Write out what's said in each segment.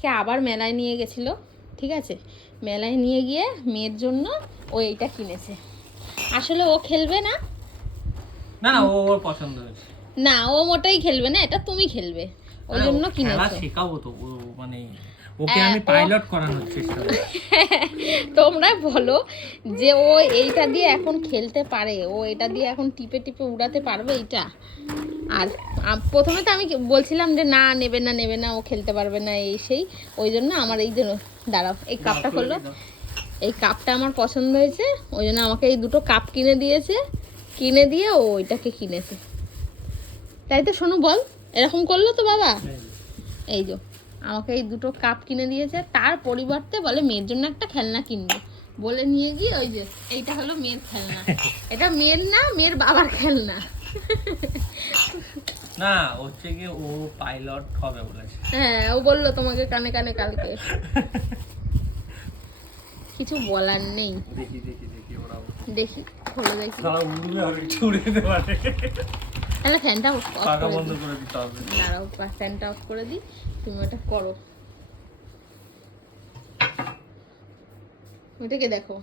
কে আবার মেলায় নিয়ে গেছিল, ঠিক আছে, মেলায় নিয়ে গিয়ে মেয়ের জন্য ও এইটা কিনেছে। আসলে ও খেলবে না, না না, ওর পছন্দ হয়েছে। না ও মোটেই খেলবে না, এটা তুমি খেলবে, ওই জন্য কিনেছো। শেখাবো তো, মানে ওকে আমি পাইলট করানোর চেষ্টা করছি। তোমরা বলো যে ও এইটা দিয়ে এখন খেলতে পারে, ও এটা দিয়ে এখন টিপে টিপে উড়াতে পারবে এইটা। আর প্রথমে তো আমি বলছিলাম যে না নেবে না, ও খেলতে পারবে না এই সেই, ওই জন্য আমার এই জন্য দাঁড়াও এই কাপটা করলো, এই কাপটা আমার পছন্দ হয়েছে, ওই জন্য আমাকে এই দুটো কাপ কিনে দিয়েছে, কিনে দিয়ে ও ওইটাকে কিনেছে। তাই তো শোনো বল, এরকম করলো তো বাবা। এই যে আমাকে এই দুটো কাপ কিনে দিয়েছে, তার পরিবর্তে বলে মেয়ের জন্য একটা খেলনা কিনবো বলে নিয়ে গিয়ে ওই যে এইটা হলো মেয়ের খেলনা। এটা মেয়ের না, মেয়ের বাবার খেলনা। না হচ্ছে কি, ও পাইলট হবে বলেছে। হ্যাঁ ও বললো তোমাকে কানে কানে কালকে। কিছু বলার নেই। দেখি দেখি দেখি ওরা দেখি খোলো দেখি। সারা উড়বে আর একটু উড়ে দিতে পারে। তাহলে ফ্যানটা অফ বন্ধ করে দিতে হবে। দাঁড়াও ফ্যানটা অফ করে দিই, তুমি ওটা করো। ওইটাকে দেখো,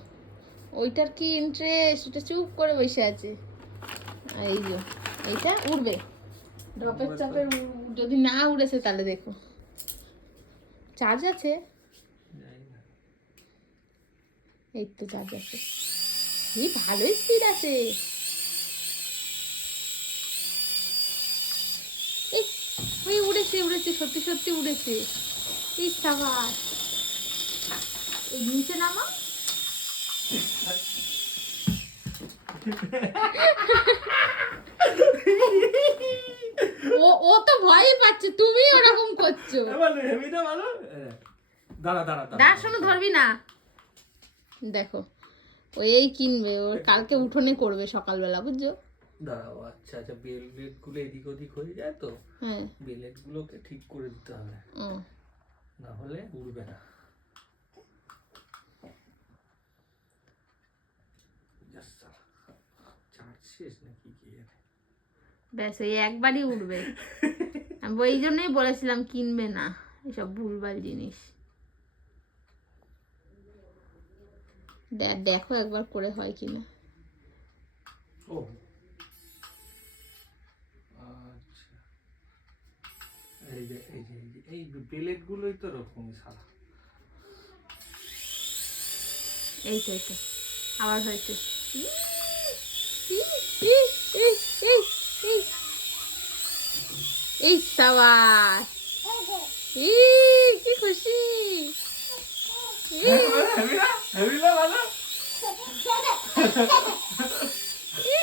ওইটার কি ইন্টারেস্ট, ওটা চুপ করে বসে আছে। এই যে এইটা উড়বে, ড্রপের চাপের যদি না উড়েছে তাহলে দেখো। চার্জ আছে, এই তো চার্জ আছে, এই ভালোই স্পিড আছে। ওই উড়েছে উড়েছে, সত্যি সত্যি উড়েছে। এই সাবাস, এই নিচে নামা। ও তো ভয়ই পাচ্ছে, তুমি ওরকম করছো। দাঁড়া শোনো, ধরবি না। দেখো ও এই কিনবে, ওর কালকে উঠোনে করবে সকালবেলা, বুঝছো। দাঁড়াও, আচ্ছা আচ্ছা, বেললেট গুলো এদিক ওদিক হয়ে যায় তো, হ্যাঁ বেললেট গুলোকে ঠিক করে দিতে হবে, না হলে উড়বে না। ব্যাস ওই একবারই উঠবে। আমি ওই জন্যই বলেছিলাম কিনবে না এসব ভুলভাল জিনিস। দেখো একবার করে হয় কিনা। ও আচ্ছা, এই যে এই বেলেট গুলোই তো রকমই সারা। এই তো আবার হয়েছে। এই সাবাস, কি খুশি।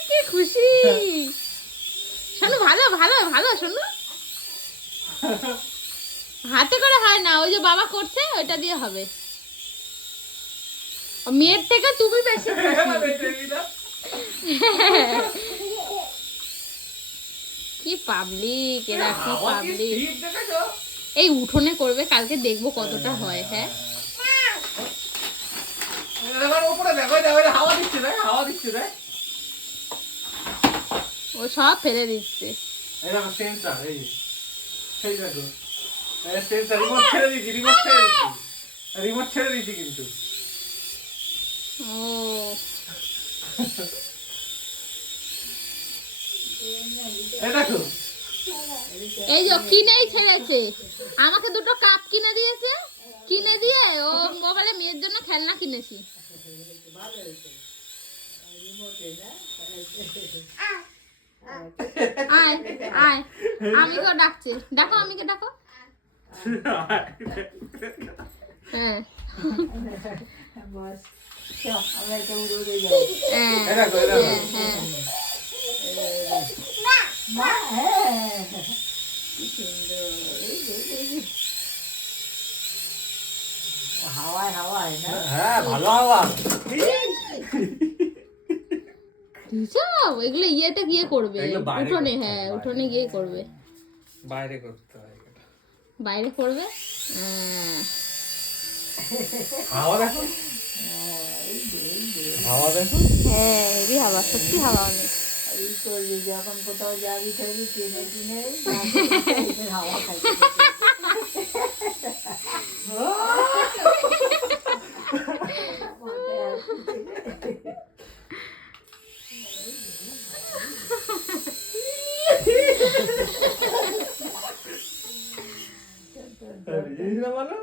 কি খুশি। শোনো ভালো ভালো ভালো শোনো, হাতে করে হয় না, ওই যে বাবা করছে ওইটা দিয়ে হবে। মেয়ের থেকে তুমি বেশি কি পাবলিক এরা, কি পাবলিক। এই উঠোনে করবে, কালকে দেখবো কতটা হয়। হ্যাঁ ও সব ফেলে দিচ্ছে। রিমোট ছেড়ে দিয়েছি কিন্তু। ও এই যে কিনেই ছেড়েছে, আমাকে দুটো কাপ কিনে দিয়েছে, কিনে দিয়ে ও মোবাইলে মেয়ের জন্য খেলনা কিনেছি। আয় আয়, আমিকে ডাকছে, ডাকো আমিকে ডাকো। হ্যাঁ এগুলো ইয়েটা গিয়ে করবে উঠোনে, হ্যাঁ উঠোনে গিয়ে করবে, বাইরে করতে হয়, বাইরে করবে। হাওয়া দেখো, হাওয়া দেখো, হ্যাঁ হেভি হাওয়া, সত্যি হাওয়া অনেক। এই করবি যখন কোথাও যাবি টেনে টেনে হাওয়া খাইতে। জিনিস না বলো